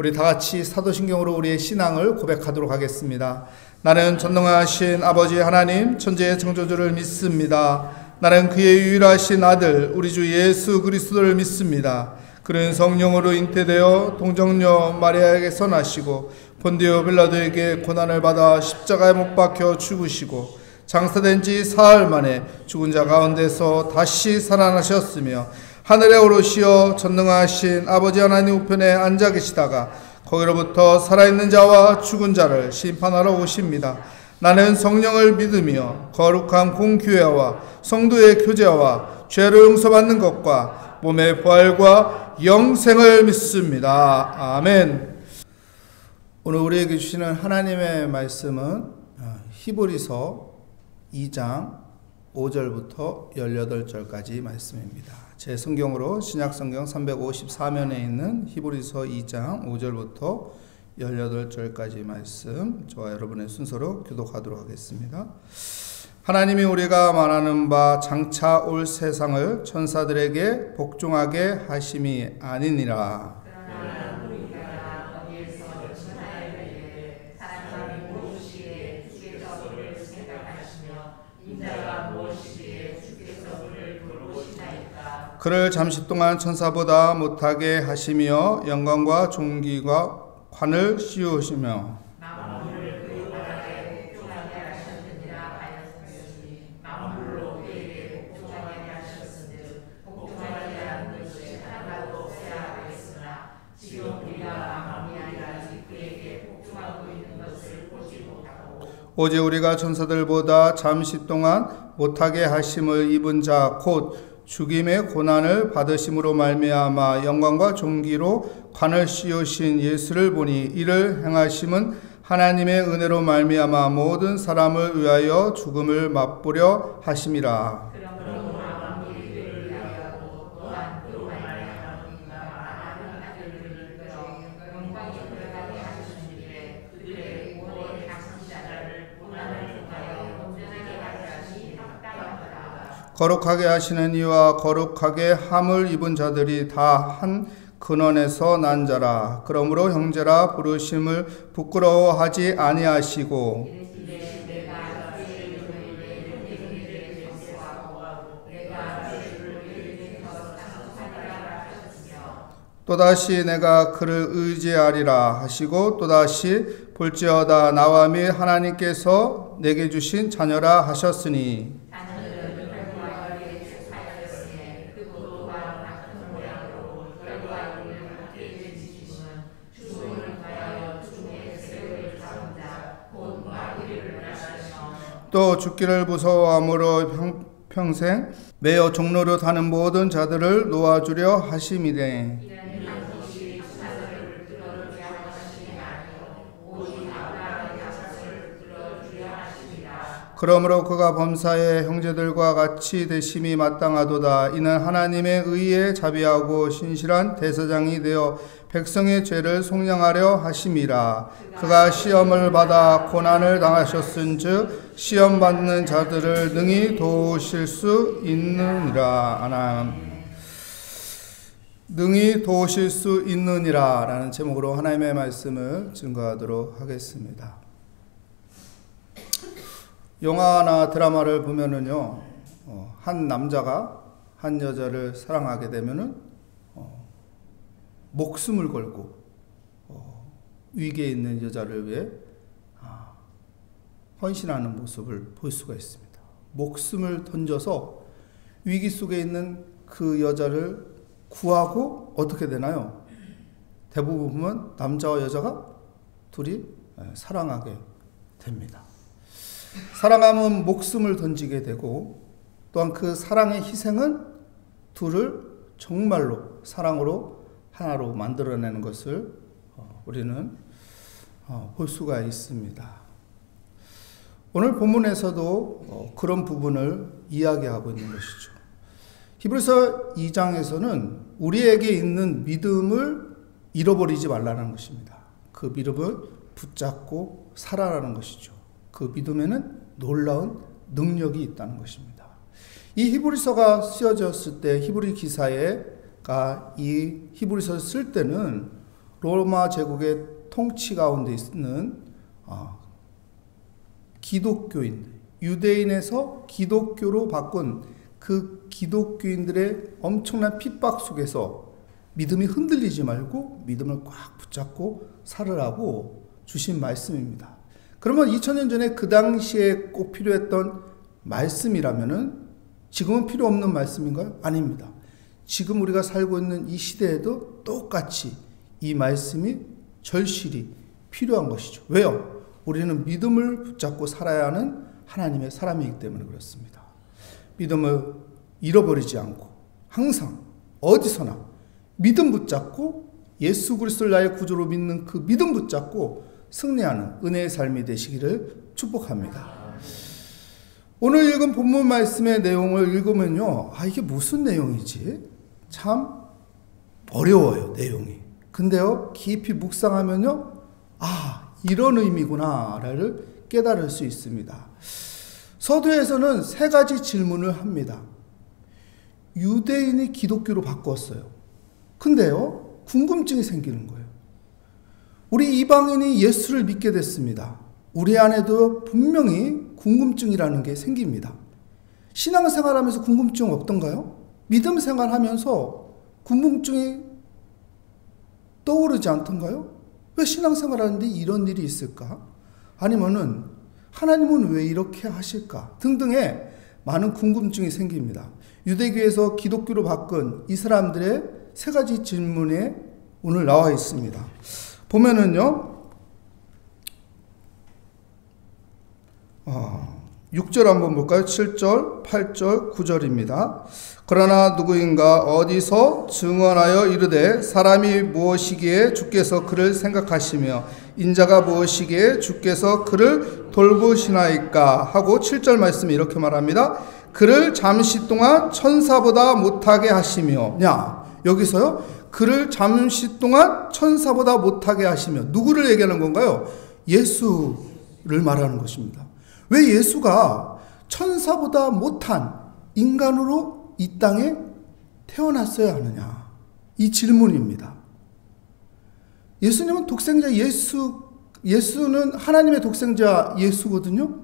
우리 다 같이 사도신경으로 우리의 신앙을 고백하도록 하겠습니다. 나는 전능하신 아버지 하나님 천지의 창조주를 믿습니다. 나는 그의 유일하신 아들 우리 주 예수 그리스도를 믿습니다. 그는 성령으로 잉태되어 동정녀 마리아에게서 나시고 본디오 빌라도에게 고난을 받아 십자가에 못 박혀 죽으시고 장사된 지 사흘 만에 죽은 자 가운데서 다시 살아나셨으며 하늘에 오르시어 전능하신 아버지 하나님 우편에 앉아 계시다가 거기로부터 살아있는 자와 죽은 자를 심판하러 오십니다. 나는 성령을 믿으며 거룩한 공교회와 성도의 교제와 죄를 용서받는 것과 몸의 부활과 영생을 믿습니다. 아멘. 오늘 우리에게 주시는 하나님의 말씀은 히브리서 2장 5절부터 18절까지 말씀입니다. 제 성경으로 신약성경 354면에 있는 히브리서 2장 5절부터 18절까지 말씀, 저와 여러분의 순서로 교독하도록 하겠습니다. 하나님이 우리가 말하는 바 장차 올 세상을 천사들에게 복종하게 하심이 아니니라. 그를 잠시 동안 천사보다 못하게 하시며 영광과 존귀와 관을 씌우시며 오직 우리가 천사들보다 잠시 동안 못하게 하심을 입은 자 곧 죽임의 고난을 받으심으로 말미암아 영광과 존귀로 관을 씌우신 예수를 보니 이를 행하심은 하나님의 은혜로 말미암아 모든 사람을 위하여 죽음을 맛보려 하심이라. 거룩하게 하시는 이와 거룩하게 함을 입은 자들이 다 한 근원에서 난 자라. 그러므로 형제라 부르심을 부끄러워하지 아니하시고 또다시 내가 그를 의지하리라 하시고 또다시 볼지어다 나와 및 하나님께서 내게 주신 자녀라 하셨으니 또 죽기를 무서워함으로 평생 매어 종로로 하는 모든 자들을 놓아주려 하심이래. 그러므로 그가 범사의 형제들과 같이 되심이 마땅하도다. 이는 하나님의 의에 자비하고 신실한 대사장이 되어 백성의 죄를 속량하려 하심이라. 그가 시험을 받아 고난을 당하셨은즉 시험 받는 자들을 능히 도우실 수 있느니라. 아멘. 능히 도우실 수 있느니라 라는 제목으로 하나님의 말씀을 증거하도록 하겠습니다. 영화나 드라마를 보면은요, 한 남자가 한 여자를 사랑하게 되면은 목숨을 걸고 위기에 있는 여자를 위해 헌신하는 모습을 볼 수가 있습니다. 목숨을 던져서 위기 속에 있는 그 여자를 구하고 어떻게 되나요? 대부분 보면 남자와 여자가 둘이 사랑하게 됩니다. 사랑하면 목숨을 던지게 되고 또한 그 사랑의 희생은 둘을 정말로 사랑으로 하나로 만들어내는 것을 우리는 볼 수가 있습니다. 오늘 본문에서도 그런 부분을 이야기하고 있는 것이죠. 히브리서 2장에서는 우리에게 있는 믿음을 잃어버리지 말라는 것입니다. 그 믿음을 붙잡고 살아라는 것이죠. 그 믿음에는 놀라운 능력이 있다는 것입니다. 이 히브리서가 쓰여졌을 때 히브리 기사가 이 히브리서를 쓸 때는 로마 제국의 통치 가운데 있는 기독교인, 유대인에서 기독교로 바꾼 그 기독교인들의 엄청난 핍박 속에서 믿음이 흔들리지 말고 믿음을 꽉 붙잡고 살으라고 주신 말씀입니다. 그러면 2000년 전에 그 당시에 꼭 필요했던 말씀이라면은 지금은 필요 없는 말씀인가요? 아닙니다. 지금 우리가 살고 있는 이 시대에도 똑같이 이 말씀이 절실히 필요한 것이죠. 왜요? 우리는 믿음을 붙잡고 살아야 하는 하나님의 사람이기 때문에 그렇습니다. 믿음을 잃어버리지 않고 항상 어디서나 믿음 붙잡고 예수 그리스도를 나의 구주로 믿는 그 믿음 붙잡고 승리하는 은혜의 삶이 되시기를 축복합니다. 오늘 읽은 본문 말씀의 내용을 읽으면요, 이게 무슨 내용이지? 참 어려워요, 내용이. 근데요, 깊이 묵상하면요, 이런 의미구나를 깨달을 수 있습니다. 서두에서는 세 가지 질문을 합니다. 유대인이 기독교로 바꿨어요. 근데요, 궁금증이 생기는 거예요. 우리 이방인이 예수를 믿게 됐습니다. 우리 안에도 분명히 궁금증이라는 게 생깁니다. 신앙생활하면서 궁금증 없던가요? 믿음 생활하면서 궁금증이 떠오르지 않던가요? 왜 신앙생활하는데 이런 일이 있을까? 아니면은 하나님은 왜 이렇게 하실까? 등등의 많은 궁금증이 생깁니다. 유대교에서 기독교로 바꾼 이 사람들의 세 가지 질문에 오늘 나와 있습니다. 보면은요, 6절 한번 볼까요? 7절, 8절, 9절입니다. 그러나 누구인가 어디서 증언하여 이르되 사람이 무엇이기에 주께서 그를 생각하시며 인자가 무엇이기에 주께서 그를 돌보시나이까 하고 7절 말씀이 이렇게 말합니다. 그를 잠시 동안 천사보다 못하게 하시며, 여기서요, 그를 잠시 동안 천사보다 못하게 하시며, 누구를 얘기하는 건가요? 예수를 말하는 것입니다. 왜 예수가 천사보다 못한 인간으로 이 땅에 태어났어야 하느냐? 이 질문입니다. 예수님은 독생자 예수는 하나님의 독생자 예수거든요?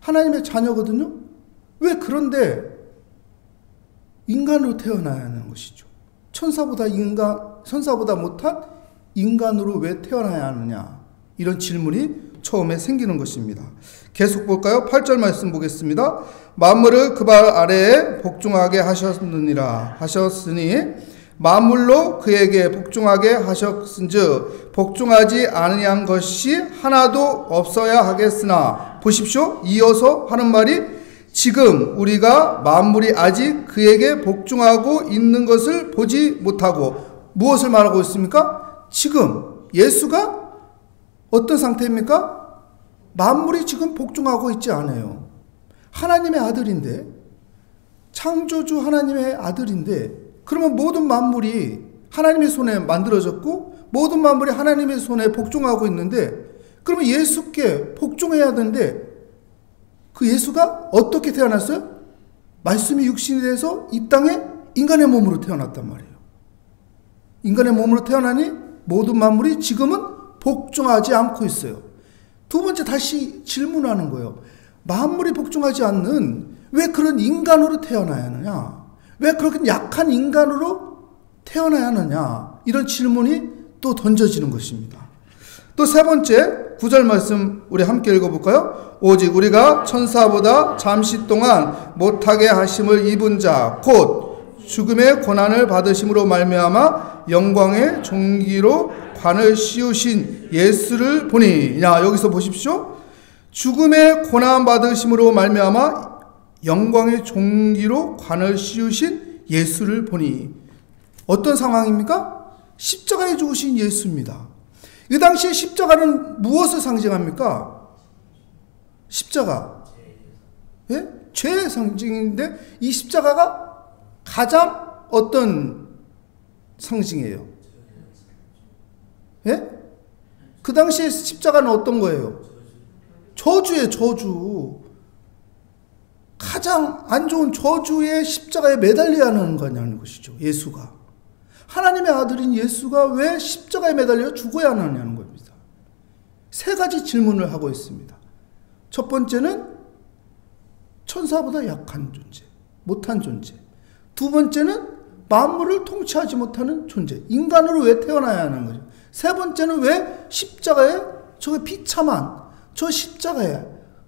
하나님의 자녀거든요? 왜 그런데 인간으로 태어나야 하는 것이죠? 천사보다 못한 인간으로 왜 태어나야 하느냐? 이런 질문이 처음에 생기는 것입니다. 계속 볼까요? 8절 말씀 보겠습니다. 만물을 그 발 아래에 복종하게 하셨으니 만물로 그에게 복종하게 하셨은즉 복종하지 아니한 것이 하나도 없어야 하겠으나, 보십시오. 이어서 하는 말이 지금 우리가 만물이 아직 그에게 복종하고 있는 것을 보지 못하고, 무엇을 말하고 있습니까? 지금 예수가 어떤 상태입니까? 만물이 지금 복종하고 있지 않아요. 하나님의 아들인데, 창조주 하나님의 아들인데, 그러면 모든 만물이 하나님의 손에 만들어졌고 모든 만물이 하나님의 손에 복종하고 있는데, 그러면 예수께 복종해야 되는데 그 예수가 어떻게 태어났어요? 말씀이 육신이 돼서 이 땅에 인간의 몸으로 태어났단 말이에요. 인간의 몸으로 태어나니 모든 만물이 지금은 복종하지 않고 있어요. 두 번째 다시 질문하는 거예요. 만물이 복종하지 않는 왜 그런 인간으로 태어나야 하느냐? 왜 그렇게 약한 인간으로 태어나야 하느냐? 이런 질문이 또 던져지는 것입니다. 또 세 번째 9절 말씀 우리 함께 읽어볼까요? 오직 우리가 천사보다 잠시 동안 못하게 하심을 입은 자 곧 죽음의 고난을 받으심으로 말미암아 영광의 종기로 관을 씌우신 예수를 보니. 여기서 보십시오. 죽음의 고난 받으심으로 말미암아 영광의 종기로 관을 씌우신 예수를 보니. 어떤 상황입니까? 십자가에 죽으신 예수입니다. 이 당시에 십자가는 무엇을 상징합니까? 십자가, 죄의 상징인데 이 십자가가 가장 어떤 상징이에요? 그 당시에 십자가는 어떤 거예요? 저주예요, 저주. 가장 안 좋은 저주의 십자가에 매달려야 하는 거냐는 것이죠, 예수가. 하나님의 아들인 예수가 왜 십자가에 매달려 죽어야 하느냐는 겁니다. 세 가지 질문을 하고 있습니다. 첫 번째는 천사보다 약한 존재, 못한 존재. 두 번째는 만물을 통치하지 못하는 존재, 인간으로 왜 태어나야 하는 거죠. 세 번째는 왜 십자가에, 저게 비참한 저 십자가에,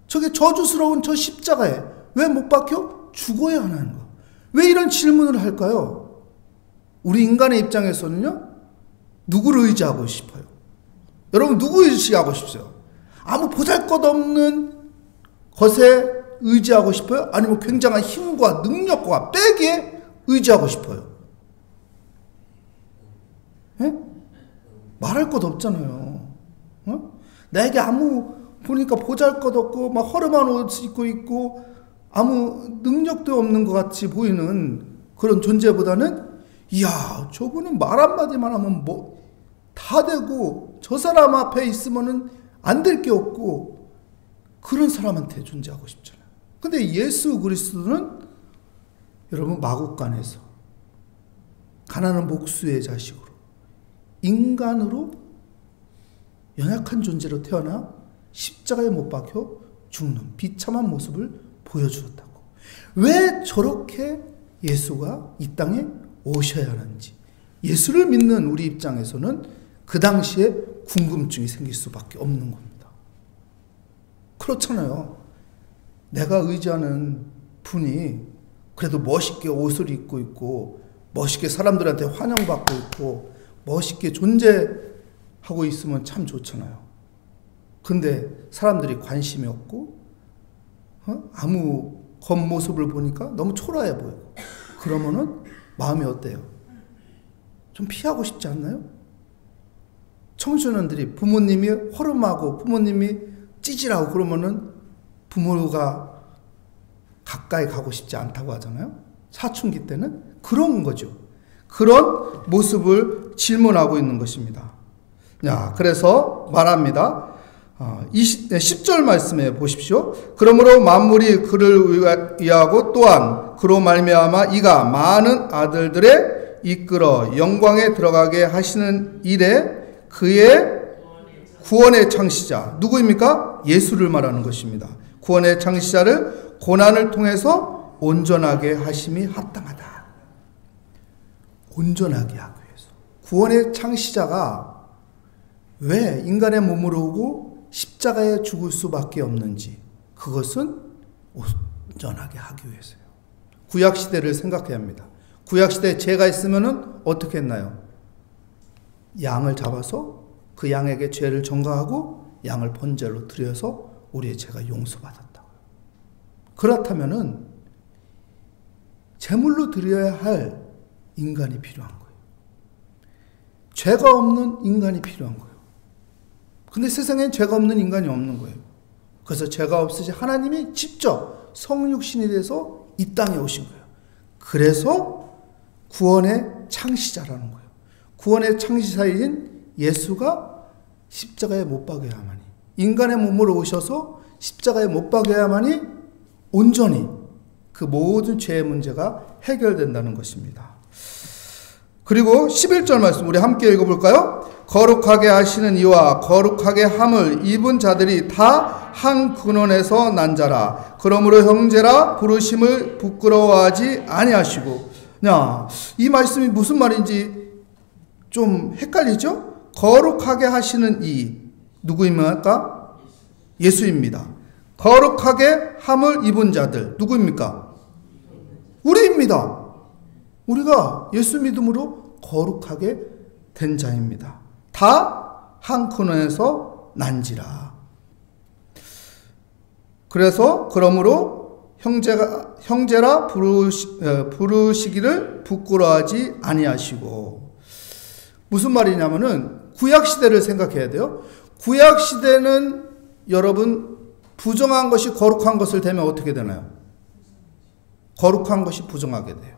저게 저주스러운 저 십자가에 왜 못 박혀 죽어야 하는 거. 왜 이런 질문을 할까요? 우리 인간의 입장에서는요, 누구를 의지하고 싶어요? 여러분, 누구 의지하고 싶어요? 아무 보잘것없는 것에 의지하고 싶어요? 아니면 굉장한 힘과 능력과 빼기에 의지하고 싶어요? 예? 말할 것 없잖아요. 어? 나에게 아무, 보니까 보잘것없고 막 허름한 옷 입고 있고 아무 능력도 없는 것 같이 보이는 그런 존재보다는, 이야, 저분은 말 한마디만 하면 뭐 다 되고, 저 사람 앞에 있으면은 안 될 게 없고, 그런 사람한테 존재하고 싶잖아요. 근데 예수 그리스도는 여러분, 마국간에서 가난한 목수의 자식으로, 인간으로 연약한 존재로 태어나 십자가에 못 박혀 죽는 비참한 모습을 보여주었다고. 왜 저렇게 예수가 이 땅에 오셔야 하는지, 예수를 믿는 우리 입장에서는 그 당시에 궁금증이 생길 수밖에 없는 겁니다. 그렇잖아요. 내가 의지하는 분이 그래도 멋있게 옷을 입고 있고, 멋있게 사람들한테 환영받고 있고, 멋있게 존재하고 있으면 참 좋잖아요. 근데 사람들이 관심이 없고, 아무 겉모습을 보니까 너무 초라해 보이고, 그러면은 마음이 어때요? 좀 피하고 싶지 않나요? 청소년들이 부모님이 허름하고 부모님이 찌질하고 그러면은 부모가 가까이 가고 싶지 않다고 하잖아요. 사춘기 때는 그런 거죠. 그런 모습을 질문하고 있는 것입니다. 야, 그래서 말합니다. 10절 말씀에 보십시오. 그러므로 만물이 그를 위하고 또한 그로 말미암아 이가 많은 아들들의 이끌어 영광에 들어가게 하시는 일에 그의 구원의 창시자, 누구입니까? 예수를 말하는 것입니다. 구원의 창시자를 고난을 통해서 온전하게 하심이 합당하다. 온전하게 하기 위해서. 구원의 창시자가 왜 인간의 몸으로 오고 십자가에 죽을 수밖에 없는지, 그것은 온전하게 하기 위해서요. 구약시대를 생각해야 합니다. 구약시대에 죄가 있으면 어떻게 했나요? 양을 잡아서 그 양에게 죄를 전가하고 양을 번제로 드려서 우리의 죄가 용서받았다고요. 그렇다면은 제물로 드려야 할 인간이 필요한 거예요. 죄가 없는 인간이 필요한 거예요. 근데 세상엔 죄가 없는 인간이 없는 거예요. 그래서 죄가 없으신 하나님이 직접 성육신이 돼서 이 땅에 오신 거예요. 그래서 구원의 창시자라는 거예요. 구원의 창시자인 예수가 십자가에 못 박여야만이, 인간의 몸으로 오셔서 십자가에 못 박여야만이 온전히 그 모든 죄의 문제가 해결된다는 것입니다. 그리고 11절 말씀 우리 함께 읽어볼까요? 거룩하게 하시는 이와 거룩하게 함을 입은 자들이 다 한 근원에서 난 자라. 그러므로 형제라 부르심을 부끄러워하지 아니하시고. 이 말씀이 무슨 말인지 좀 헷갈리죠? 거룩하게 하시는 이 누구입니까? 예수입니다. 거룩하게 함을 입은 자들 누구입니까? 우리입니다. 우리가 예수 믿음으로 거룩하게 된 자입니다. 다 한 근원에서 난지라. 그래서 그러므로 형제라 부르시기를 부끄러워하지 아니하시고. 무슨 말이냐면은 구약시대를 생각해야 돼요. 구약시대는 여러분 부정한 것이 거룩한 것을 대면 어떻게 되나요? 거룩한 것이 부정하게 돼요.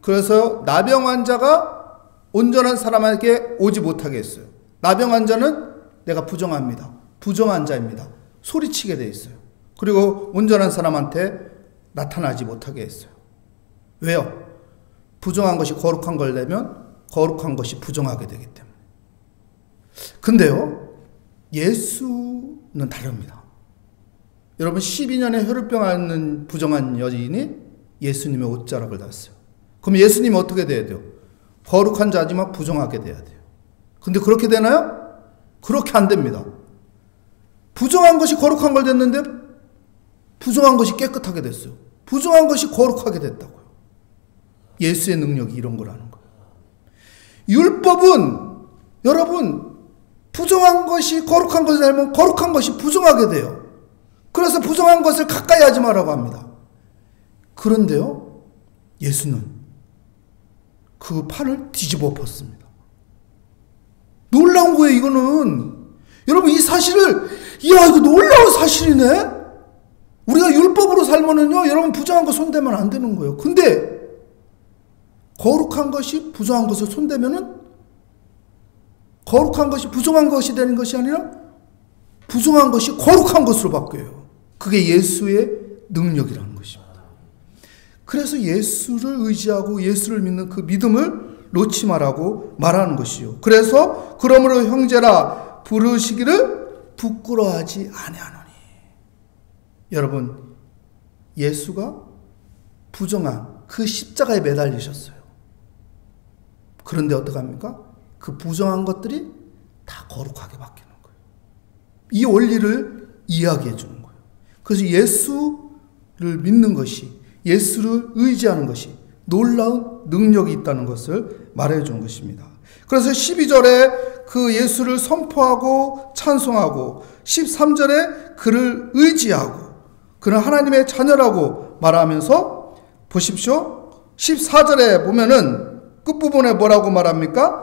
그래서 나병 환자가 온전한 사람에게 오지 못하게 했어요. 나병 환자는 내가 부정합니다. 부정한 자입니다. 소리치게 돼 있어요. 그리고 온전한 사람한테 나타나지 못하게 했어요. 왜요? 부정한 것이 거룩한 걸 내면 거룩한 것이 부정하게 되기 때문에. 근데요, 예수는 다릅니다. 여러분, 12년의 혈우병 앓는 부정한 여인이 예수님의 옷자락을 닿았어요. 그럼 예수님은 어떻게 돼야 돼요? 거룩한 자지만 부정하게 돼야 돼요. 근데 그렇게 되나요? 그렇게 안 됩니다. 부정한 것이 거룩한 걸 됐는데 부정한 것이 깨끗하게 됐어요. 부정한 것이 거룩하게 됐다고요. 예수의 능력이 이런 거라는 거예요. 율법은 여러분, 부정한 것이 거룩한 것을 알면 거룩한 것이 부정하게 돼요. 그래서 부정한 것을 가까이 하지 말라고 합니다. 그런데요, 예수는 그 판을 뒤집어 엎었습니다. 놀라운 거예요, 이거는. 여러분, 이 사실을, 이야, 이거 놀라운 사실이네? 우리가 율법으로 살면은요, 여러분, 부정한 거 손대면 안 되는 거예요. 근데, 거룩한 것이 부정한 것을 손대면은, 거룩한 것이 부정한 것이 되는 것이 아니라, 부정한 것이 거룩한 것으로 바뀌어요. 그게 예수의 능력이라는 것입니다. 그래서 예수를 의지하고 예수를 믿는 그 믿음을 놓지 말라고 말하는 것이요. 그래서 그러므로 형제라 부르시기를 부끄러워하지 아니하노니. 여러분, 예수가 부정한 그 십자가에 매달리셨어요. 그런데 어떡합니까? 그 부정한 것들이 다 거룩하게 바뀌는 거예요. 이 원리를 이야기해 주는 거예요. 그래서 예수를 믿는 것이, 예수를 의지하는 것이 놀라운 능력이 있다는 것을 말해주는 것입니다. 그래서 12절에 그 예수를 선포하고 찬송하고 13절에 그를 의지하고 그는 하나님의 자녀라고 말하면서 보십시오. 14절에 보면은 끝부분에 뭐라고 말합니까?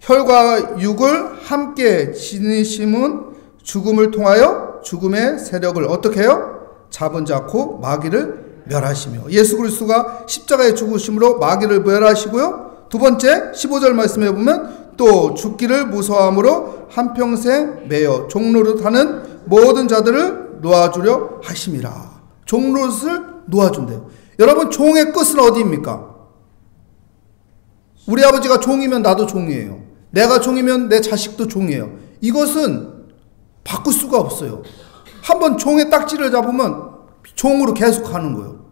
혈과 육을 함께 지니심은 죽음을 통하여 죽음의 세력을 어떻게 해요? 잡은 자고 마귀를 멸하시며. 예수 그리스도가 십자가에 죽으심으로 마귀를 멸하시고요. 두 번째 15절 말씀에 보면 또 죽기를 무서워함으로 한평생 매여 종노릇하는 모든 자들을 놓아주려 하심이라. 종노릇을 놓아준대요. 여러분, 종의 끝은 어디입니까? 우리 아버지가 종이면 나도 종이에요. 내가 종이면 내 자식도 종이에요. 이것은 바꿀 수가 없어요. 한번 종의 딱지를 잡으면 종으로 계속 가는 거예요.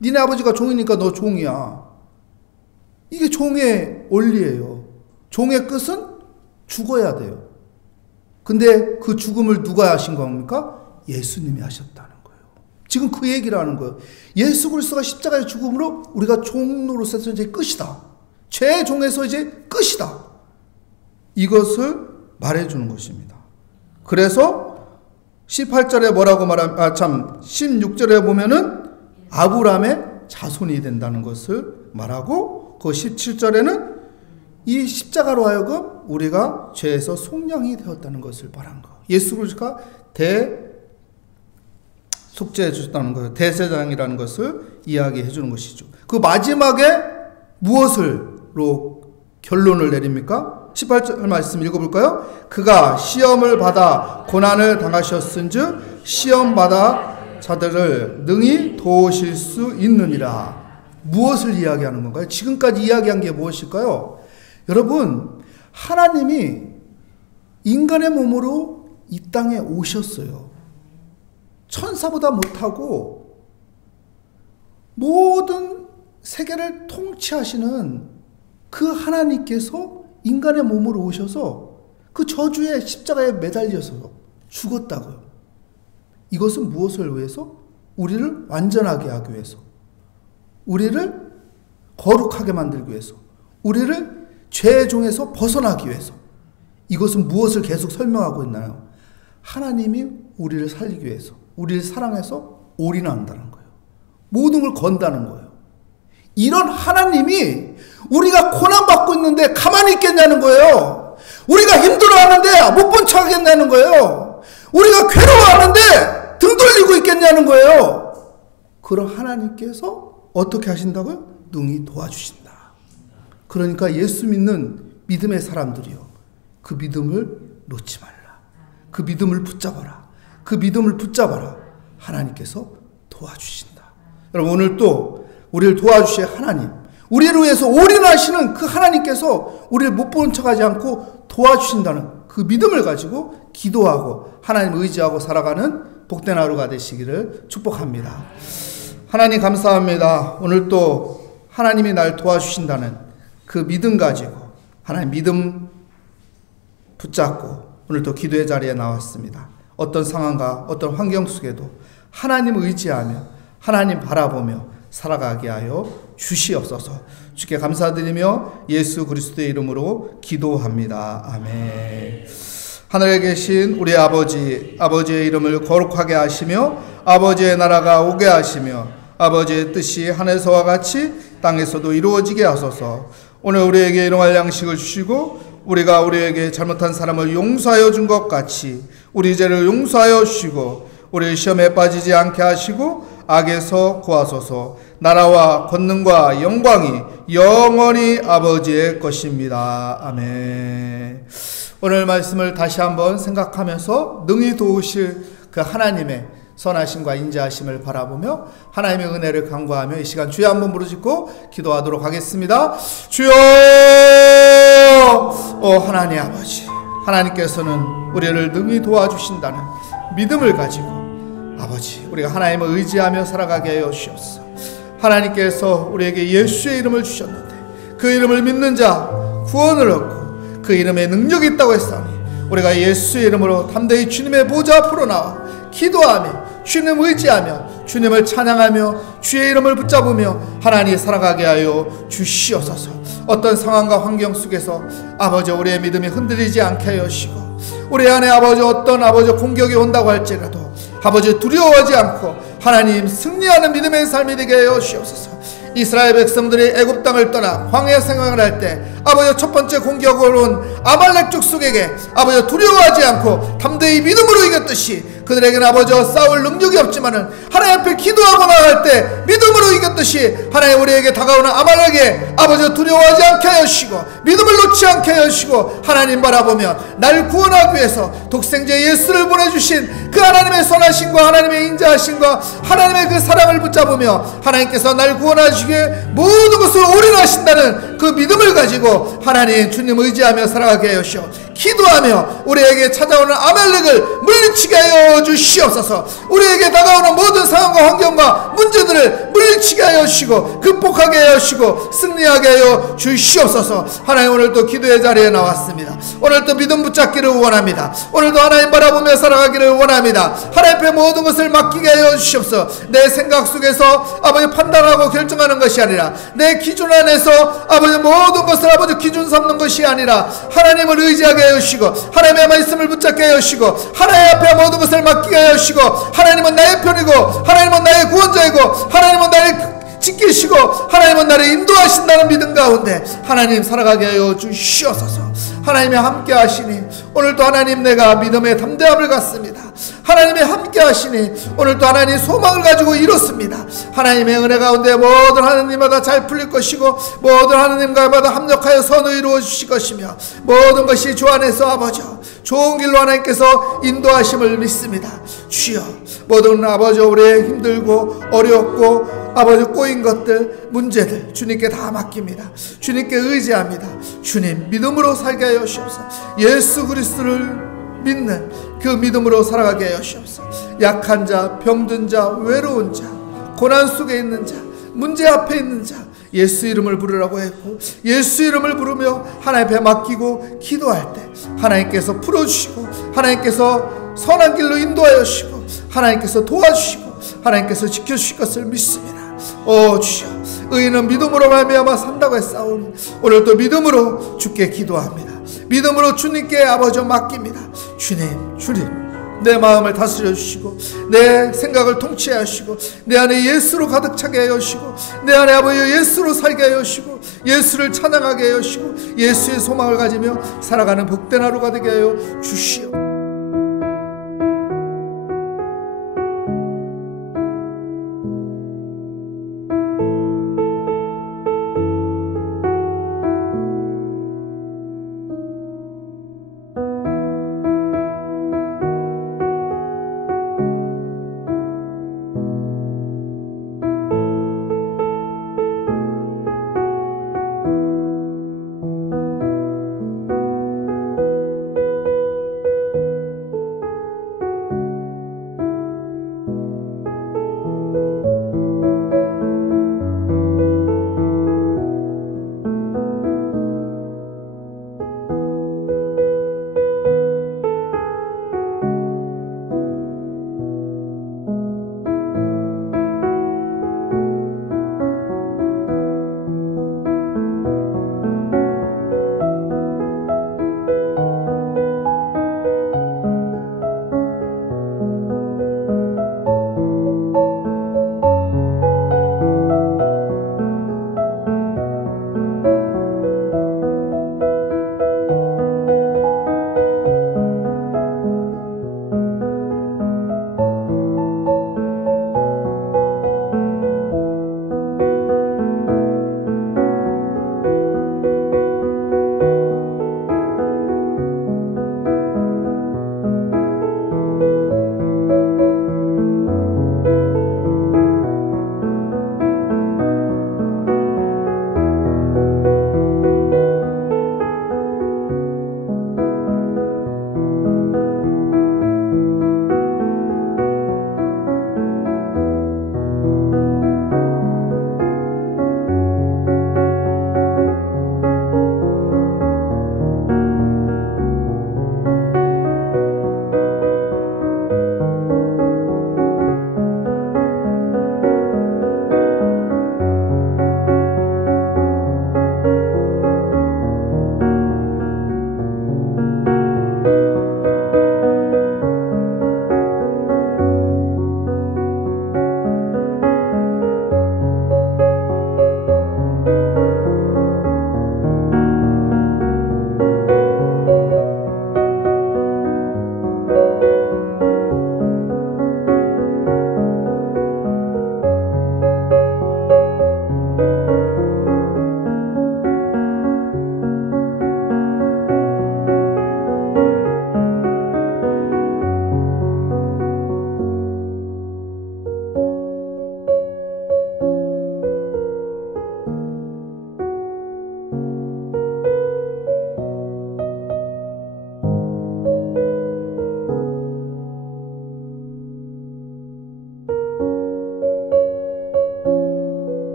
니네 아버지가 종이니까 너 종이야. 이게 종의 원리예요. 종의 끝은 죽어야 돼요. 근데 그 죽음을 누가 하신 겁니까? 예수님이 하셨다는 거예요. 지금 그 얘기를 하는 거예요. 예수 그리스도가 십자가의 죽음으로 우리가 종로로서 이제 끝이다. 죄의 종에서 이제 끝이다. 이것을 말해주는 것입니다. 그래서 18절에 뭐라고 16절에 보면은 아브라함의 자손이 된다는 것을 말하고, 그 17절에는 이 십자가로 하여금 우리가 죄에서 속량이 되었다는 것을 말한 거. 예수 그리스도가 속죄해 주셨다는 거예요. 대제사장이라는 것을 이야기해 주는 것이죠. 그 마지막에 무엇으로 결론을 내립니까? 18절 말씀 읽어볼까요? 그가 시험을 받아 고난을 당하셨은즉 시험 받아 자들을 능히 도우실 수 있느니라. 무엇을 이야기하는 건가요? 지금까지 이야기한 게 무엇일까요? 여러분, 하나님이 인간의 몸으로 이 땅에 오셨어요. 천사보다 못하고 모든 세계를 통치하시는 그 하나님께서 인간의 몸으로 오셔서 그 저주의 십자가에 매달려서 죽었다고요. 이것은 무엇을 위해서? 우리를 완전하게 하기 위해서, 우리를 거룩하게 만들기 위해서, 우리를 죄의 종에서 벗어나기 위해서. 이것은 무엇을 계속 설명하고 있나요? 하나님이 우리를 살리기 위해서, 우리를 사랑해서 올인한다는 거예요. 모든 걸 건다는 거예요. 이런 하나님이 우리가 고난받고 있는데 가만히 있겠냐는 거예요. 우리가 힘들어하는데 못 본 척 하겠냐는 거예요. 우리가 괴로워하는데 등 돌리고 있겠냐는 거예요. 그런 하나님께서 어떻게 하신다고요? 능히 도와주신다. 그러니까 예수 믿는 믿음의 사람들이요, 그 믿음을 놓지 말라. 그 믿음을 붙잡아라. 그 믿음을 붙잡아라. 하나님께서 도와주신다. 여러분, 오늘 또 우리를 도와주실 하나님, 우리를 위해서 올인하시는 그 하나님께서 우리를 못 보는 척하지 않고 도와주신다는 그 믿음을 가지고 기도하고 하나님 의지하고 살아가는 복된 하루가 되시기를 축복합니다. 하나님 감사합니다. 오늘 또 하나님이 날 도와주신다는 그 믿음 가지고 하나님 믿음 붙잡고 오늘 또 기도의 자리에 나왔습니다. 어떤 상황과 어떤 환경 속에도 하나님 의지하며 하나님 바라보며 살아가게 하여 주시옵소서. 주께 감사드리며 예수 그리스도의 이름으로 기도합니다. 아멘. 하늘에 계신 우리 아버지, 아버지의 이름을 거룩하게 하시며 아버지의 나라가 오게 하시며 아버지의 뜻이 하늘에서와 같이 땅에서도 이루어지게 하소서. 오늘 우리에게 일용할 양식을 주시고 우리가 우리에게 잘못한 사람을 용서하여 준 것 같이 우리 죄를 용서하여 주시고 우리 시험에 빠지지 않게 하시고 악에서 구하소서. 나라와 권능과 영광이 영원히 아버지의 것입니다. 아멘. 오늘 말씀을 다시 한번 생각하면서 능히 도우실 그 하나님의 선하심과 인자하심을 바라보며 하나님의 은혜를 간구하며 이 시간 주여 한번 부르짖고 기도하도록 하겠습니다. 주여, 하나님 아버지, 하나님께서는 우리를 능히 도와주신다는 믿음을 가지고 아버지, 우리가 하나님을 의지하며 살아가게 하여 주옵소서. 하나님께서 우리에게 예수의 이름을 주셨는데 그 이름을 믿는 자 구원을 얻고 그 이름에 능력이 있다고 했사오니 우리가 예수의 이름으로 담대히 주님의 보좌 앞으로 나와 기도하며 주님을 의지하며 주님을 찬양하며 주의 이름을 붙잡으며 하나님 살아가게 하여 주시옵소서. 어떤 상황과 환경 속에서 아버지 우리의 믿음이 흔들리지 않게 하여 주시고 우리 안에 아버지 어떤 아버지 공격이 온다고 할지라도 아버지 두려워하지 않고 하나님 승리하는 믿음의 삶이 되게 하여 주시옵소서. 이스라엘 백성들이 애굽 땅을 떠나 광야 생활을 할 때 아버지 첫 번째 공격을 온 아말렉 족속에게 아버지 두려워하지 않고 담대히 믿음으로 이겼듯이 그들에게는 아버지 싸울 능력이 없지만은 하나님 앞에 기도하고 나갈 때 믿음으로 이겼듯이 하나님 우리에게 다가오는 아말렉에 아버지 두려워하지 않게 하여 주시고 믿음을 놓지 않게 하여 주시고 하나님 바라보며 날 구원하기 위해서 독생자 예수를 보내주신 그 하나님의 선하심과 하나님의 인자하심과 하나님의 그 사랑을 붙잡으며 하나님께서 날 구원하시기에 모든 것을 올인하신다는 그 믿음을 가지고 하나님 주님 의지하며 살아가게 하여 주시오. 기도하며 우리에게 찾아오는 아말렉을 물리치게 하여 주시옵소서. 우리에게 다가오는 모든 상황과 환경과 문제들을 물리치게 하여 주시고 극복하게 하여 주시고 승리하게 하여 주시옵소서. 하나님 오늘도 기도의 자리에 나왔습니다. 오늘도 믿음 붙잡기를 원합니다. 오늘도 하나님 바라보며 살아가기를 원합니다. 하나님 앞에 모든 것을 맡기게 하여 주시옵소서. 내 생각 속에서 아버지 판단하고 결정하는 것이 아니라 내 기준 안에서 아버지 모든 것을 아버지 기준 삼는 것이 아니라 하나님을 의지하게 하여 주시고 하나님의 말씀을 붙잡게 하여 주시고 하나님 앞에 모든 것을 맡기게 하여 주시고 하나님은 나의 편이고 하나님은 나의 구원자이고 하나님은 나를 지키시고 하나님은 나를 인도하신다는 믿음 가운데 하나님 살아가게 하여 주시옵소서. 하나님이 함께 하시니 오늘도 하나님 내가 믿음의 담대함을 갖습니다. 하나님이 함께 하시니 오늘도 하나님 소망을 가지고 이뤘습니다. 하나님의 은혜 가운데 모든 하나님마다 잘 풀릴 것이고 모든 하나님과마다 합력하여 선을 이루어 주실 것이며 모든 것이 주 안에서 아버지 좋은 길로 하나님께서 인도하심을 믿습니다. 주여 모든 아버지 우리의 힘들고 어렵고 아버지 꼬인 것들 문제들 주님께 다 맡깁니다. 주님께 의지합니다. 주님 믿음으로 살게 하여 주옵소서. 예수 그리스도를 믿는 그 믿음으로 살아가게 하여 주옵소서. 약한 자, 병든 자, 외로운 자, 고난 속에 있는 자, 문제 앞에 있는 자 예수 이름을 부르라고 했고 예수 이름을 부르며 하나님 앞에 맡기고 기도할 때 하나님께서 풀어주시고 하나님께서 선한 길로 인도하여 주시고 하나님께서 도와주시고 하나님께서 지켜주실 것을 믿습니다. 주여 의인은 믿음으로 말미암아 산다고 했사오니 오늘도 믿음으로 주께 기도합니다. 믿음으로 주님께 아버지 맡깁니다. 주님 내 마음을 다스려 주시고 내 생각을 통치하여 주시고 내 안에 예수로 가득 차게 하여 주시고 내 안에 아버지 예수로 살게 하여 주시고 예수를 찬양하게 하여 주시고 예수의 소망을 가지며 살아가는 복된 하루가 되게 하여 주시오.